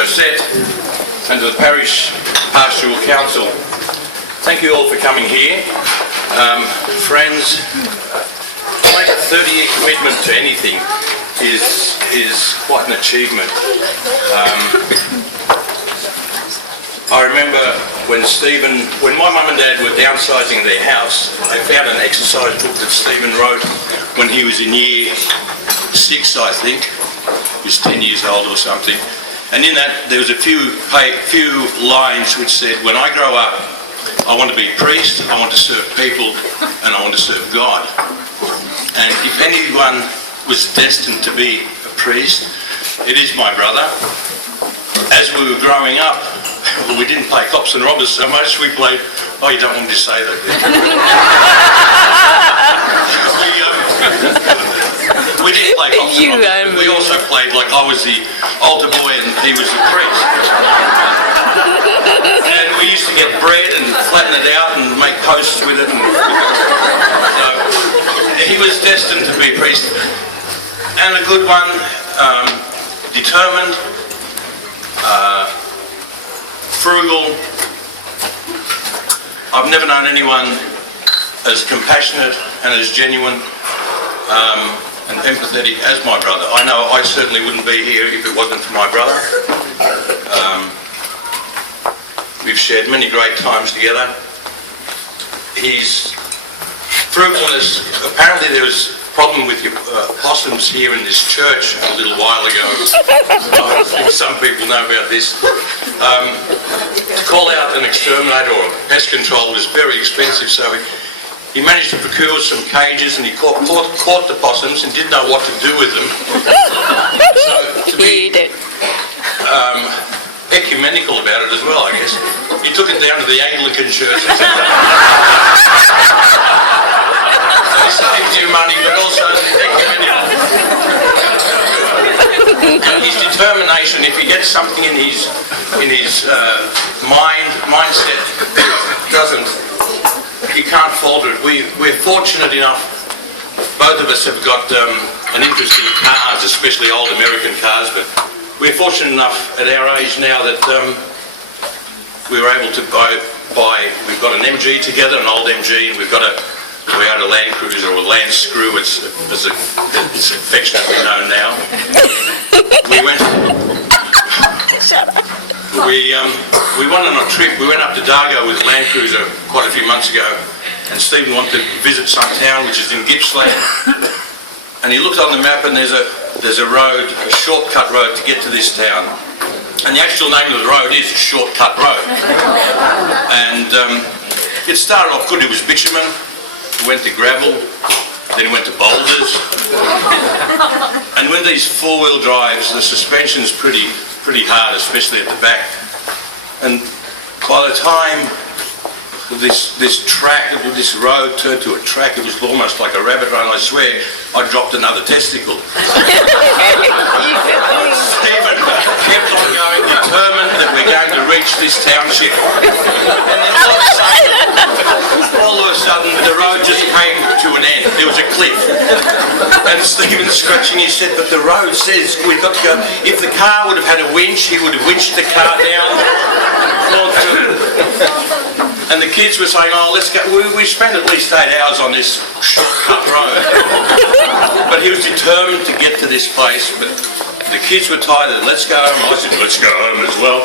Josette, and to the Parish Pastoral Council. Thank you all for coming here. Friends, to make a 30-year commitment to anything is quite an achievement. I remember when my mum and dad were downsizing their house, they found an exercise book that Stephen wrote when he was in year 6, I think. He was 10 years old or something. And in that, there was a few lines which said, when I grow up, I want to be a priest, I want to serve people, and I want to serve God. And if anyone was destined to be a priest, it is my brother. As we were growing up, we didn't play cops and robbers so much, we played, oh, you don't want me to say that. We didn't play cops and robbers, we also played like I was the altar boy and he was the priest. And we used to get bread and flatten it out and make posts with it. So he was destined to be a priest. And a good one, determined, frugal. I've never known anyone as compassionate and as genuine and empathetic as my brother. I know I certainly wouldn't be here if it wasn't for my brother. We've shared many great times together. His frugalness, apparently there was a problem with your possums here in this church a little while ago. I think some people know about this. To call out an exterminator or pest control was very expensive, so he managed to procure some cages and he caught the possums and didn't know what to do with them. So to be ecumenical about it as well, I guess, he took it down to the Anglican church. So he saved you money, but also ecumenical. And his determination, if he gets something in his mindset, he can't falter it. We're fortunate enough, both of us have got an interest in cars, especially old American cars, but we're fortunate enough at our age now that we were able to buy, we've got an MG together, an old MG, and we own a Land Cruiser or Land Screw, it's affectionately known now. We went on a trip, we went up to Dargo with Land Cruiser quite a few months ago, and Stephen wanted to visit some town which is in Gippsland, and he looked on the map and there's a road, a shortcut road to get to this town. And the actual name of the road is Shortcut Road. And it started off good, it was bitumen, it went to gravel, then it went to boulders. And with these four-wheel drives, the suspension's pretty hard, especially at the back. And by the time this road turned to a track, it was almost like a rabbit run. I swear I dropped another testicle. Stephen kept on going, determined that we're going to reach this township. And then all of a sudden the road just came to an end. There was a cliff. And Stephen scratching his head, but the road says we've got to go. If the car would have had a winch, he would have winched the car down. And the kids were saying, oh, let's go. We spent at least 8 hours on this shortcut road. But he was determined to get to this place. But the kids were tired of it. Let's go home. I said, let's go home as well.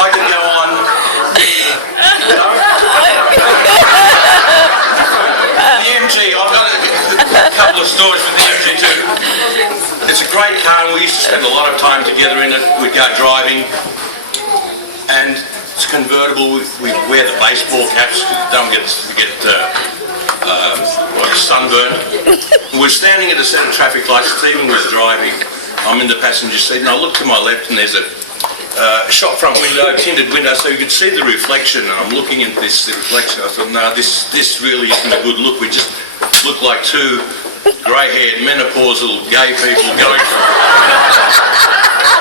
I could go on. The MG, I've got a couple of stories with the MG too. It's a great car, and we used to spend a lot of time together in it. We'd go driving. And it's convertible. We wear the baseball caps, don't get sunburn. We're standing at a set of traffic lights. Stephen was driving. I'm in the passenger seat, and I look to my left, and there's a shop front window, tinted window, so you could see the reflection. And I'm looking at this reflection. I thought, no, this really isn't a good look. We just look like two grey-haired, menopausal gay people going for it.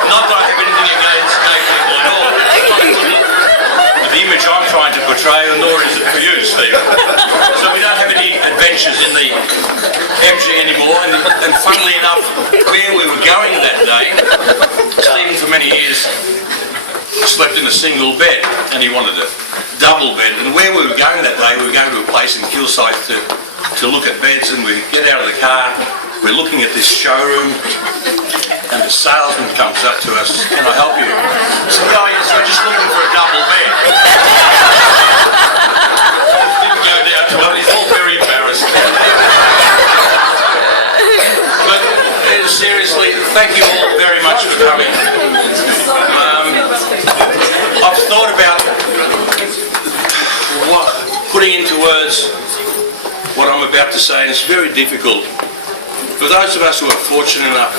Not that I have anything against gay people at all. But the image I'm trying to portray, and nor is it for you, Stephen. So we don't have any adventures in the MG anymore, and funnily enough, where we were going that day, Stephen for many years slept in a single bed, and he wanted a double bed. And where we were going that day, we were going to a place in Kilsyth to look at beds, and we get out of the car, we're looking at this showroom, and the salesman comes up to us, "Can I help you?" I said, "Oh yes, we're just looking for a double bed." Didn't go down to it, he's all very embarrassed. But seriously, thank you all very much for coming. I've thought about putting into words what I'm about to say, and it's very difficult. For those of us who are fortunate enough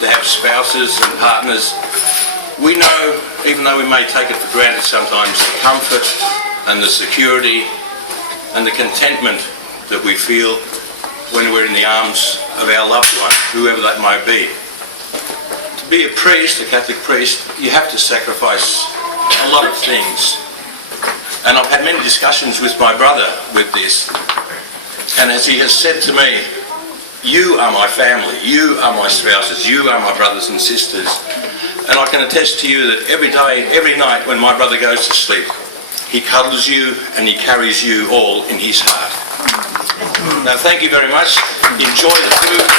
to have spouses and partners, we know, even though we may take it for granted sometimes, the comfort and the security and the contentment that we feel when we're in the arms of our loved one, whoever that may be. To be a priest, a Catholic priest, you have to sacrifice a lot of things. And I've had many discussions with my brother with this. And as he has said to me, "You are my family, you are my spouses, you are my brothers and sisters." And I can attest to you that every day, every night when my brother goes to sleep, he cuddles you and he carries you all in his heart. Now thank you very much. Enjoy the food.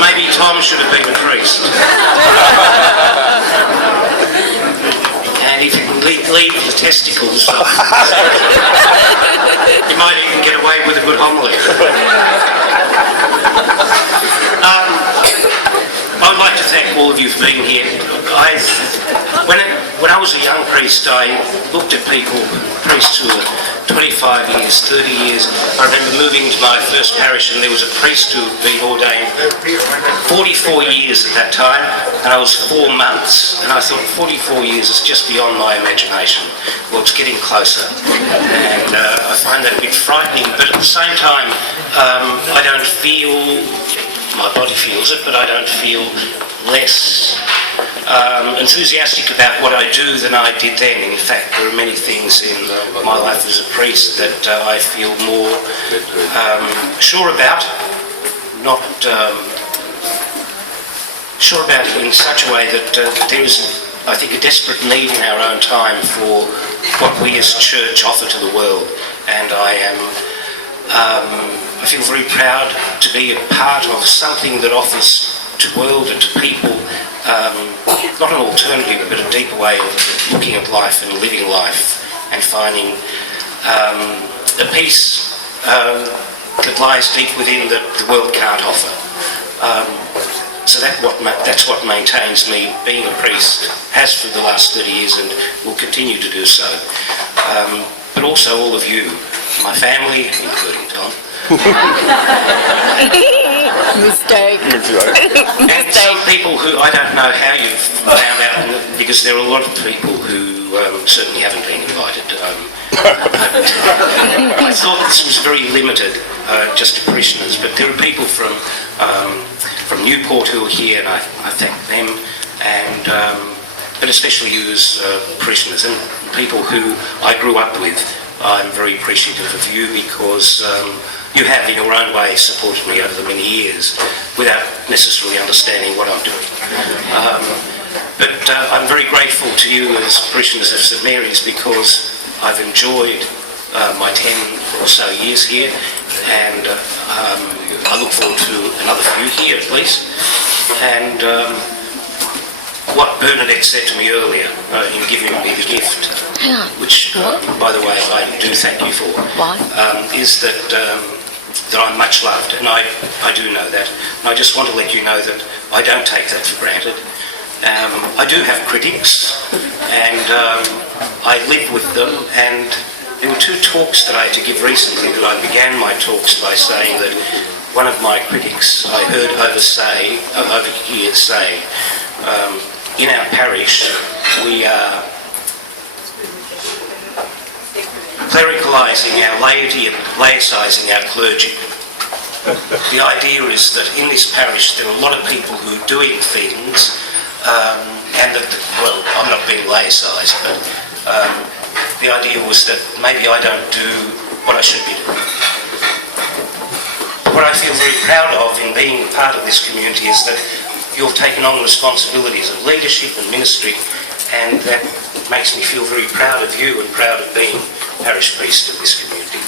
Thank you. Tom should have been a priest. And if you can leave the testicles, you might even get away with a good homily. I would like to thank all of you for being here. When I was a young priest, I looked at priests who were 25 years, 30 years. I remember moving to my first parish, and there was a priest who had been ordained 44 years at that time, and I was 4 months. And I thought, 44 years is just beyond my imagination. Well, it's getting closer. And I find that a bit frightening, but at the same time, I don't feel, my body feels it, but I don't feel less enthusiastic about what I do than I did then. In fact, there are many things in my life as a priest that I feel more sure about, not sure about in such a way that there is, I think, a desperate need in our own time for what we as church offer to the world. And I feel very proud to be a part of something that offers to the world and to people not an alternative, but a deeper way of looking at life and living life, and finding a peace that lies deep within that the world can't offer. So that's what maintains me being a priest, has for the last 30 years and will continue to do so. But also all of you, my family, including Tom. Mistake. And some people who I don't know how you've found out, because there are a lot of people who certainly haven't been invited. I thought this was very limited, just to parishioners, but there are people from Newport who are here, and I thank them, and but especially you as parishioners and people who I grew up with. I'm very appreciative of you because you have, in your own way, supported me over the many years without necessarily understanding what I'm doing. But I'm very grateful to you as parishioners of St Mary's because I've enjoyed my 10 or so years here, and I look forward to another few here at least. And what Bernadette said to me earlier in giving me the gift, which, by the way, I do thank you for, is that I'm much loved, and I do know that. And I just want to let you know that I don't take that for granted. I do have critics, and I live with them, and there were 2 talks that I had to give recently that I began my talks by saying that one of my critics I heard over here say, in our parish we are clericalising our laity and laicising our clergy. The idea is that in this parish there are a lot of people who are doing things, and that, well, I'm not being laicised, but the idea was that maybe I don't do what I should be doing. What I feel very proud of in being part of this community is that you've taken on responsibilities of leadership and ministry, and that makes me feel very proud of you and proud of being parish priest of this community.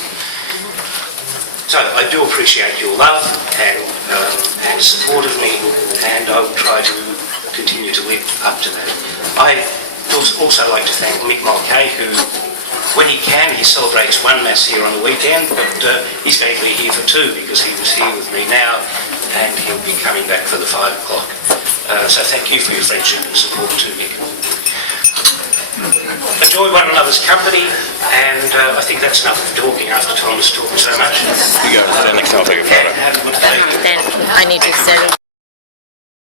So I do appreciate your love and support of me, and I will try to continue to live up to that. I also like to thank Mick Mulcahy, who, when he can, he celebrates one Mass here on the weekend, but he's going to be here for two because he was here with me now, and he'll be coming back for the 5 o'clock. So thank you for your friendship and support too, Mick. Enjoy one another's company, and I think that's enough of talking after Tom has talked so much. You go, stand next time, I'll take a photo. And have a good day. Then I need to set it.